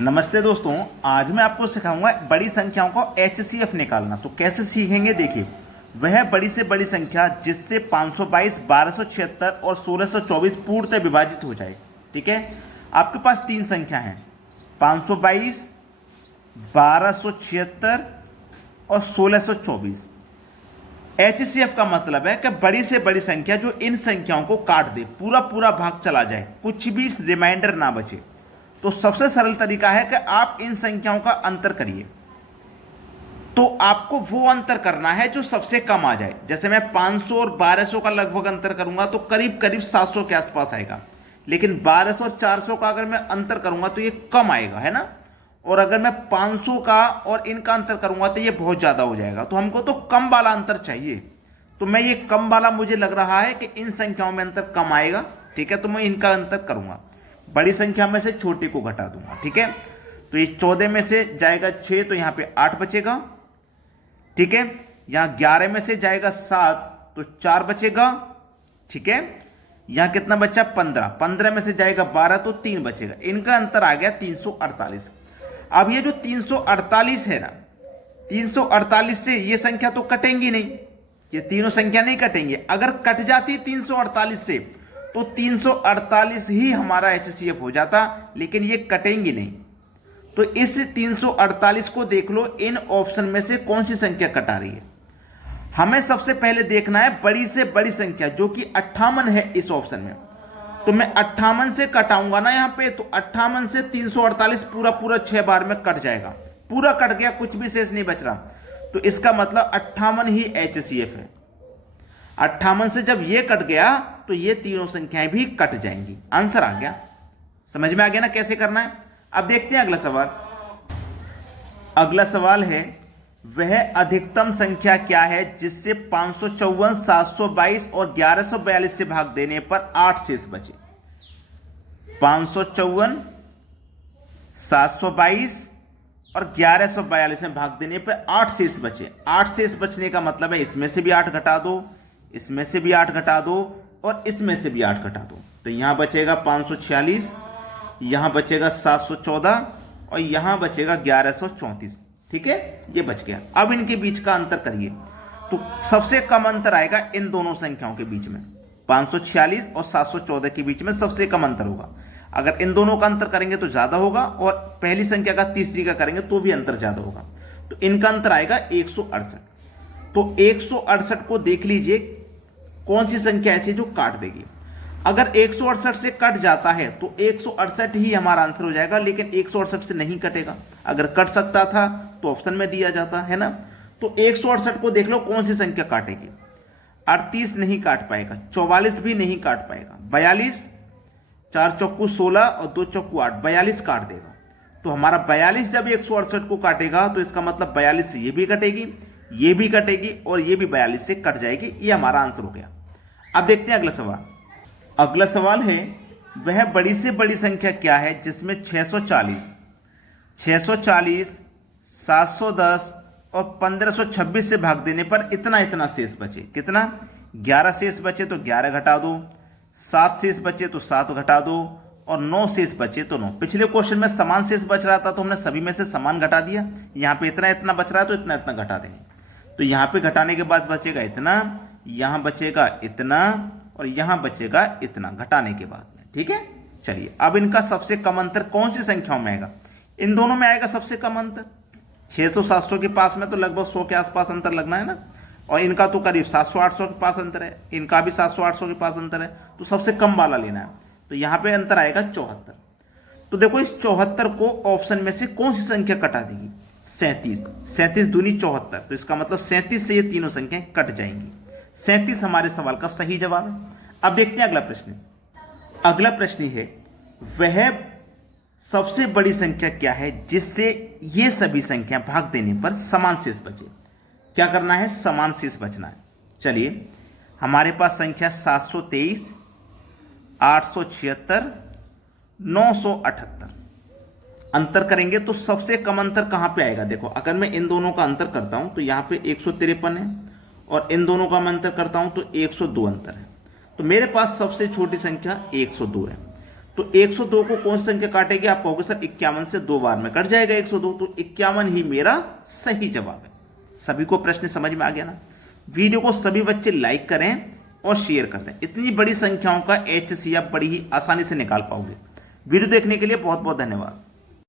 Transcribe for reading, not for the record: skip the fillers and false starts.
नमस्ते दोस्तों, आज मैं आपको सिखाऊंगा बड़ी संख्याओं को एचसीएफ निकालना। तो कैसे सीखेंगे, देखिए। वह बड़ी से बड़ी संख्या जिससे 522, 1276 और 1624 पूर्णतः विभाजित हो जाए। ठीक है, आपके पास तीन संख्या हैं, 522, 1276 और 1624। एचसीएफ का मतलब है कि बड़ी से बड़ी संख्या जो इन संख्याओं को काट दे, पूरा पूरा भाग चला जाए, कुछ भी रिमाइंडर ना बचे। तो सबसे सरल तरीका है कि आप इन संख्याओं का अंतर करिए। तो आपको वो अंतर करना है जो सबसे कम आ जाए। जैसे मैं 500 और 1200 का लगभग अंतर करूंगा तो करीब करीब 700 के आसपास आएगा, लेकिन 1200 और 400 का अगर मैं अंतर करूंगा तो ये कम आएगा, है ना। और अगर मैं 500 का और इनका अंतर करूंगा तो ये बहुत ज्यादा हो जाएगा। तो हमको तो कम वाला अंतर चाहिए। तो मैं ये कम वाला, मुझे लग रहा है कि इन संख्याओं में अंतर कम आएगा। ठीक है, तो मैं इनका अंतर करूंगा, बड़ी संख्या में से छोटे को घटा दूंगा। ठीक है, तो ये 14 में से जाएगा 6 तो यहां पे 8 बचेगा। ठीक है, यहां 11 में से जाएगा 7 तो 4 बचेगा। ठीक है, यहां कितना बचा, 15। 15 में से जाएगा 12 तो 3 बचेगा। इनका अंतर आ गया 348। अब ये जो 348 है ना, 348 से ये संख्या तो कटेंगी नहीं, ये तीनों संख्या नहीं कटेंगी। अगर कट जाती 348 से तो 348 ही हमारा एचसीएफ हो जाता, लेकिन ये कटेंगी नहीं। तो इस 348 को देख लो, इन ऑप्शन में से कौन सी संख्या कटा रही है। हमें सबसे पहले देखना है बड़ी से बड़ी संख्या जो कि 58 है इस ऑप्शन में। तो मैं 58 से कटाऊंगा ना यहां पे, तो 58 से 348 पूरा पूरा 6 बार में कट जाएगा, पूरा कट गया, कुछ भी शेष नहीं बच रहा। तो इसका मतलब 58 ही एचसीएफ है। 58 से जब ये कट गया तो ये तीनों संख्याएं भी कट जाएंगी। आंसर आ गया, समझ में आ गया ना कैसे करना है। अब देखते हैं अगला सवाल। अगला सवाल है, वह अधिकतम संख्या क्या है जिससे 554, 722 और 1142 से भाग देने पर 8 शेष बचे। 554, 722 और 1142 में भाग देने पर 8 शेष बचे। 8 शेष बचने का मतलब है इसमें से भी 8 घटा दो, इसमें से भी 8 घटा दो और इसमें से भी 8 घटा दो। तो यहां बचेगा 546, यहां बचेगा 714 और यहां बचेगा 1134। ठीक है, ये बच गया। अब इनके बीच का अंतर करिए, तो सबसे कम अंतर आएगा इन दोनों संख्याओं के बीच में। 546 और 714 के बीच में सबसे कम अंतर होगा। अगर इन दोनों का अंतर करेंगे तो ज्यादा होगा, और पहली संख्या का तीसरी का करेंगे तो भी अंतर ज्यादा होगा। तो इनका अंतर आएगा 168। तो 168 को देख लीजिए, कौन सी संख्या ऐसी जो काट देगी। अगर 168 से कट जाता है तो 168 ही हमारा आंसर हो जाएगा, लेकिन 168 से नहीं कटेगा। अगर कट सकता था तो ऑप्शन में दिया जाता है ना। तो 168 को देख लो कौन सी संख्या काटेगी। 38 नहीं काट पाएगा, 44 भी नहीं काट पाएगा, 42, 4 चौकू 16 और 2 चौकू 8, 42 काट देगा। तो हमारा 42 जब 168 को काटेगा तो इसका मतलब 42 से ये भी कटेगी, ये भी कटेगी और ये भी 42 से कट जाएगी। ये हमारा आंसर हो गया। अब देखते हैं अगला सवाल। अगला सवाल है, वह बड़ी से बड़ी संख्या क्या है जिसमें 640, 710 और 1526 से भाग देने पर इतना इतना शेष बचे। कितना, 11 शेष बचे तो 11 घटा दो, 7 शेष बचे तो 7 घटा दो और 9 शेष बचे तो 9। पिछले क्वेश्चन में समान शेष बच रहा था तो हमने सभी में से समान घटा दिया। यहां पे इतना इतना बच रहा है तो इतना इतना घटा देंगे। तो यहां पे घटाने के बाद बचेगा इतना, यहां बचेगा इतना और यहां बचेगा इतना घटाने के बाद में। ठीक है, चलिए अब इनका सबसे कम अंतर कौन सी संख्याओं में आएगा। इन दोनों में आएगा सबसे कम अंतर। 600 700 के पास में तो लगभग 100 के आसपास अंतर लगना है ना, और इनका तो करीब 700 800 के पास अंतर है, इनका भी 700 800 के पास अंतर है। तो सबसे कम वाला लेना है। तो यहां पे अंतर आएगा 74। तो देखो इस 74 को ऑप्शन में से कौन सी संख्या कटा देगी, 37। 37 दूनी 74, तो इसका मतलब 37 से ये तीनों संख्याएं कट जाएंगी। 37 हमारे सवाल का सही जवाब है। अब देखते हैं अगला प्रश्न। अगला प्रश्न है, वह सबसे बड़ी संख्या क्या है जिससे ये सभी संख्या भाग देने पर समान शेष बचे। क्या करना है, समान शेष बचना है। चलिए, हमारे पास संख्या 723, 876, 978 अंतर करेंगे तो सबसे कम अंतर कहां पे आएगा। देखो, अगर मैं इन दोनों का अंतर करता हूं तो यहां पे 153 है, और इन दोनों का मैं अंतर करता हूं तो 102 अंतर है। तो मेरे पास सबसे छोटी संख्या 102 है। तो 102 को कौन सी संख्या काटेगी? आप कहोगे सर 51 से 2 बार में कट जाएगा 102, तो 51 ही मेरा सही जवाब है। सभी को प्रश्न समझ में आ गया ना? वीडियो को सभी बच्चे लाइक करें और शेयर कर दें। इतनी बड़ी संख्याओं का HCF बड़ी ही आसानी से निकाल पाओगे। वीडियो देखने के लिए बहुत बहुत धन्यवाद।